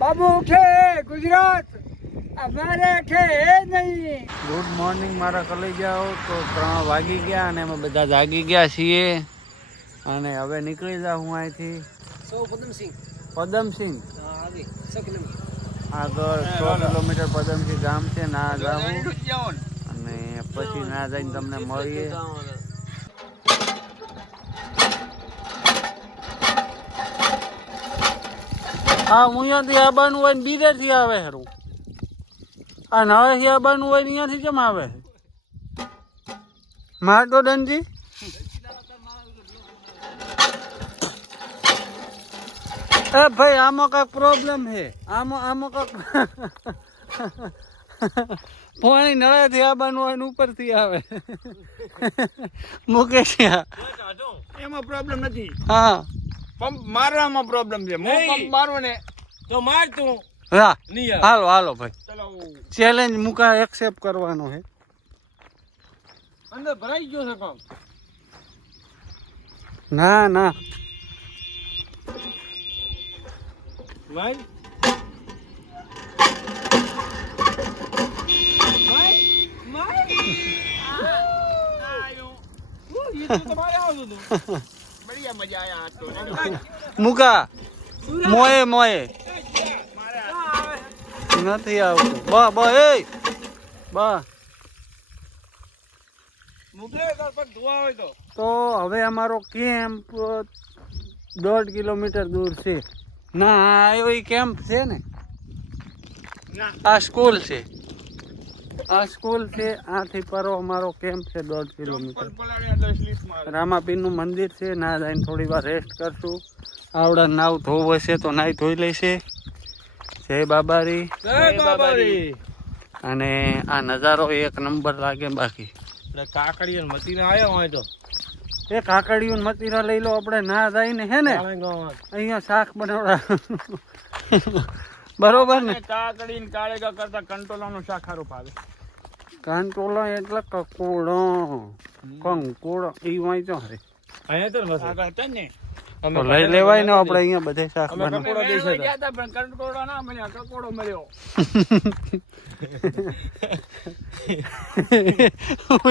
બાબુ ઉઠે ગુજરાત અમારે છે નહીં. ગુડ મોર્નિંગ મારા કલેજાઓ. તો 3 વાગી ગયા અને અમે બધા જાગી ગયા છીએ અને હવે નીકળી જાઉં હું અહીંથી. પદમસિંહ આગળ 100 કિલોમીટર પદમસિંહ ગામ છે. ના જાઉં અને પછી ના જઈને તમને મળીએ. હા હું અહીંયાથી આવવાનું હોય ને બીરેથી આવે ખરું. આ નવેથી આવવાનું હોય ને અહીંયાથી કેમ આવે? મારતો દંડી એ ભાઈ આમાં કાંઈક પ્રોબ્લેમ છે. આમાં કાંઈક પાણી નળેથી આવવાનું હોય ને ઉપરથી આવે. મુકેશ એમાં પ્રોબ્લેમ નથી. હા પંપ મારવામાં પ્રોબ્લેમ છે. હું પંપ મારું ને તો માર તું. હા હાલો હાલો ભાઈ, ચલો ચેલેન્જ મુકા એક્સેપ્ટ કરવાનો છે. અંદર ભરાઈ ગયો છે પંપ. ના ના ભાઈ મુકા મોએ મોએ નથી આવતું. તો હવે અમારો કેમ્પ 1.5 કિલોમીટર દૂર છે. ના આવ્યો એ કેમ્પ છે ને, આ સ્કૂલ છે. આ સ્કૂલ છે. આથી પરો અમારો કેમ્પ છે 1.5 કિલોમીટર. રામાપીરનું મંદિર છે. ના જઈને થોડી વાર રેસ્ટ કરશું. આવડા નાવ ધોવ હશે તો નાઈ ધોઈ લેશે. જય બાબારી. અને આ નજારો 1 નંબર લાગે. બાકી કાકડીઓ મતીના આવ્યો હોય તો એ કાકડીઓ મતીરા લઈ લો. આપણે ના જાય ને હે ને અહીંયા શાક બનાવડા બરોબર ને. કાકડી કાળેગા કરતા કંટોલાનું શાક સારું ભાવે. કાંટોલા એટલે કકોડો કંકોડો એ વાંચો હરે અહીંયા તો ને તો લઈ લેવાય ને. આપણે અહીંયા બધે શાક કંકોડો દેશે પણ કંટોળો ના મળ્યા, કકોડો મળ્યો.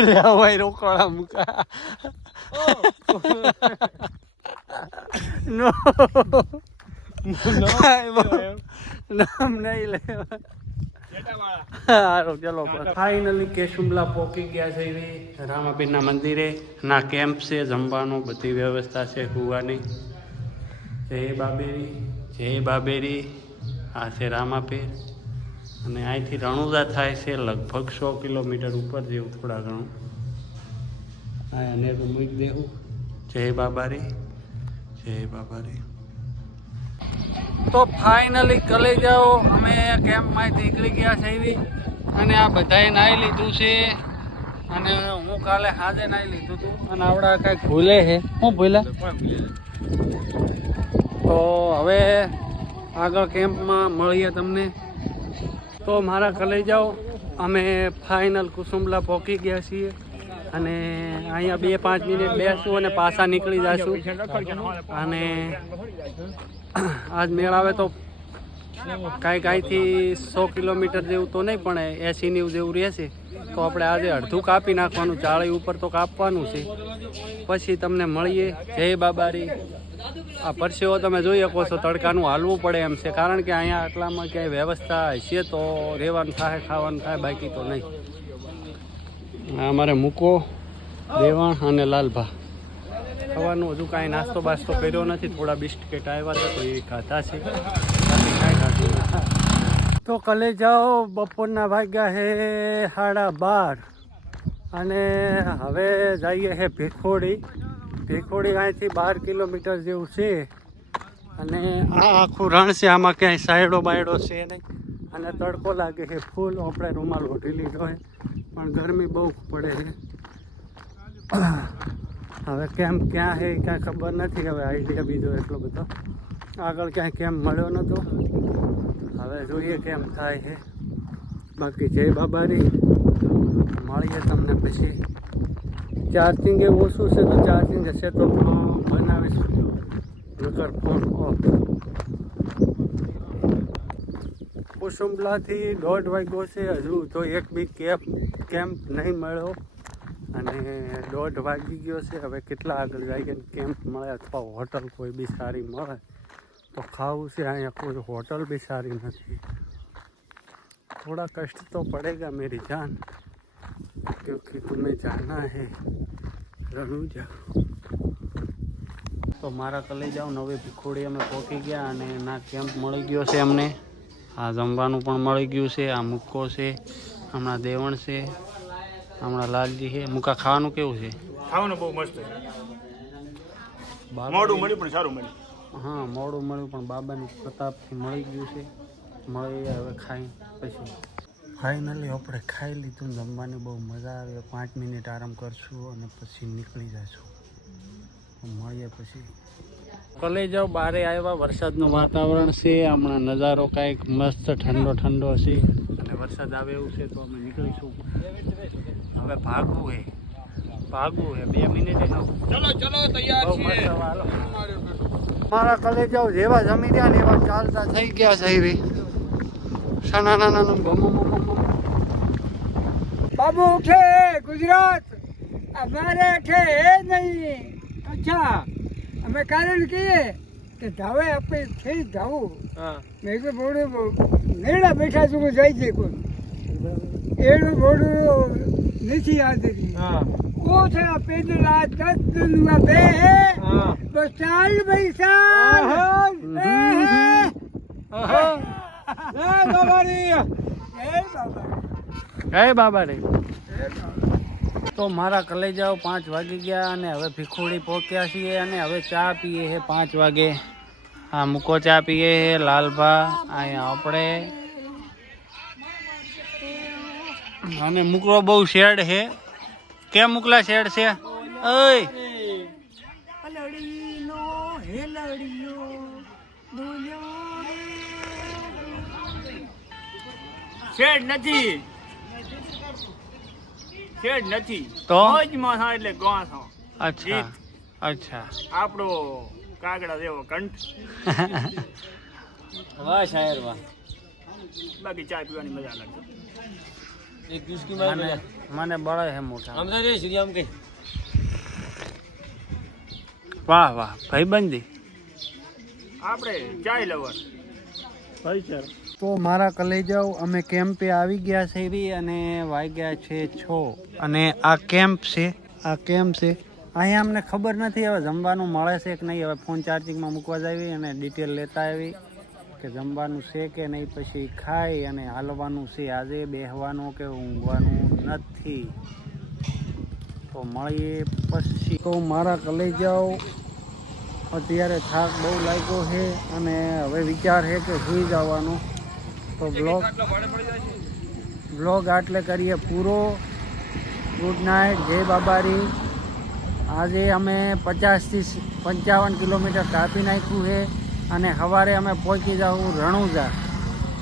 લેવાય રોકડા મુકા. નો નામ નહીં લેવા. સારું ચલો ફાઇનલી કેશુમલા પહોંચી ગયા છે. એવી રામાપીરના મંદિરે. ના કેમ્પ છે, જમવાનું બધી વ્યવસ્થા છે, સુવાની. જય બાબેરી, જય બાબેરી. આ છે રામાપીર. અને અહીંથી રણુજા થાય છે લગભગ 100 કિલોમીટર ઉપર જેવું, થોડા ઘણું. હા અને મૂકી દેવું. જય બાબારી, જય બાબારી. તો ફાઇનલી કલે જાઓ અમે કેમ્પમાંથી નીકળી ગયા છે એવી. અને આ બધાએ નાહી લીધું છે. અને હું કાલે સાંજે નાહી લીધું હતું. અને આવડા કાંઈક ભૂલે છે. શું ભૂલે? તો હવે આગળ કેમ્પમાં મળીએ તમને. તો મારા કલે જાઓ અમે ફાઇનલ કુસુમલા પહોંચી ગયા છીએ. અને અહીંયા 2-5 મિનિટ બેસું અને પાછા નીકળી જઈશું. અને આજ મેળ આવે તો કાંઈથી 100 કિલોમીટર જેવું તો નહીં પણ 80-90 જેવું રહેશે. તો આપણે આજે અડધું કાપી નાખવાનું. ચાળી ઉપર તો કાપવાનું છે. પછી તમને મળીએ. જય બાબારી. આ પરસેવો તમે જોઈ શકો છો. તડકાનું હાલવું પડે એમ છે. કારણ કે અહીંયા આટલામાં ક્યાંય વ્યવસ્થા હશે તો રહેવાનું થાય, ખાવાનું થાય, બાકી તો નહીં. અમારે મૂકો, દેવાણ અને લાલભા. ખાવાનું હજુ કાંઈ નાસ્તો બાસ્તો કર્યો નથી. થોડા બિસ્કિટ આવ્યા હતા તો એ ખાધા છે. બાકી કાંઈ ખાધું નથી. તો કલે જાઓ બપોરના વાગ્યા છે 12:30. અને હવે જઈએ છે ભીખોડી. ભીખોડી અહીંથી 12 કિલોમીટર જેવું છે. અને આ આખું રણ છે. આમાં ક્યાંય સાયડો બાયડો છે નહીં. અને તડકો લાગે છે ફૂલ. આપણે રૂમાલ ઓઢી લીધો છે પણ ગરમી બહુ પડે છે. હવે કેમ્પ ક્યાં છે કાંઈ ખબર નથી. હવે આઈડિયા બીજો એટલો બધો આગળ ક્યાંય કેમ્પ મળ્યો નહોતો. હવે જોઈએ કેમ થાય છે. બાકી જય બાબારી. મળીએ તમને પછી. ચાર્જિંગ એ ઓછું છે તો ચાર્જિંગ હશે તો બનાવીશું. Speaker phone of. કુસુમલાથી 1:30 વાગ્યો છે, હજુ તો એક બી કેમ્પ નહીં મળ્યો અને 1:30 વાગી ગયો છે. હવે કેટલા આગળ જાય કેમ્પ મળે અથવા હોટલ કોઈ બી સારી મળે તો ખાવું છે. અહીંયા કોઈ હોટલ બી સારી નથી. थोड़ा कष्ट तो पड़ेगा मेरी जान, क्योंकि तुम्हें जाना है रણુજા. તો મારા કલેજાઓ નવી ભીખોડી અમે પહોંચી ગયા અને એના કેમ્પ મળી ગયો છે અમને. આ જમવાનું પણ મળી ગયું છે. આ મુક્કો છે, હમણાં દેવણ છે, હમણાં લાલજી છે. મુકા ખાવાનું કેવું છે? ખાવાનું બહુ મસ્ત છે. મોડું મળ્યું પણ સારું મળ્યું. હા, મોડું મળ્યું પણ બાબાની પ્રતાપથી મળી ગયું છે. મળી હવે ખાઈ પછી ફાઇનલી આપણે ખાઈ લીધું. જમવાની બહુ મજા આવે. 5 મિનિટ આરામ કરશું અને પછી નીકળી જઈશું. મળીએ પછી. કલેજાઓ બારે આવ્યા. વરસાદનું વાતાવરણ છે. હમણાં નજારો કાંઈક મસ્ત ઠંડો ઠંડો છે અને વરસાદ આવે એવું છે તો અમે નીકળીશું. હવે ભાગવું હે 2 મિનિટ. ચલો તૈયાર છીએ. મારા કલેજાઓ જેવા જમી રહ્યા ને એવા ચાલતા થઈ ગયા છે. बाबू उठे गुजरात हमारे अठे है नहीं. अच्छा हमें कारण किए कि धावे अपने खेल धावू. मैं तो बोड़े नेड़ा बैठा છું જાય છે કોઈ એનું બોડું નથી આદરી. ઓ છે પેદલા 10 દુનિયા બે હે બસ ચાલ ભાઈ ચાલ. જય બાબા રે. તો મારા કલેજાઓ 5 વાગી ગયા અને હવે ભીખોડી પહોંચ્યા છીએ અને હવે ચા પીએ છે 5 વાગે. હા, મૂકો ચા પીએ છે લાલભા. અહીંયા આપણે અને મૂકરો બહુ શેડ છે. કેમ મૂકલા શેડ છે? ઓય શેડ નથી તો મોજમાં થાય એટલે ગોવા થાવ. અચ્છા અચ્છા. આપણો કાગડા જેવો કંઠ. વાહ શાયર વાહ. બાકી ચા પીવાની મજા લાગે. મને બળે છે મોટા. કે વાહ વાહ ભાઈબંધી. આપણે ચાય લવર. તો મારા કલેજાઓ અમે કેમ્પે આવી ગયા છે અને વાગ્યા છે 6 અને આ કેમ્પ છે. અહીંયા અમને ખબર નથી હવે જમવાનું મળે છે કે નહીં. હવે ફોન ચાર્જિંગમાં મૂકવા જાવી અને ડિટેલ લેતા આવી કે જમવાનું છે કે નહીં. પછી ખાઈ અને હાલવાનું છે. આજે બેસવાનું કે ઊંઘવાનું નથી. તો મળીએ પછી. તો મારા કલેજાઓ અત્યારે થાક બહુ લાગ્યો છે અને હવે વિચાર છે કે સૂઈ જવાનું. તો બ્લોગ આટલે કરીએ પૂરો. Good night. જય બાબારી. આજે અમે 50 થી 55 કિલોમીટર કાપી નાખ્યું છે અને સવારે અમે પહોંચી જાઉં રણુજા.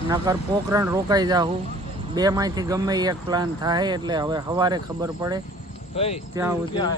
નકર પોખરણ રોકાઈ જાઉં. 2 માંથી ગમે એક પ્લાન થાય એટલે હવે સવારે ખબર પડે ત્યાં સુધી.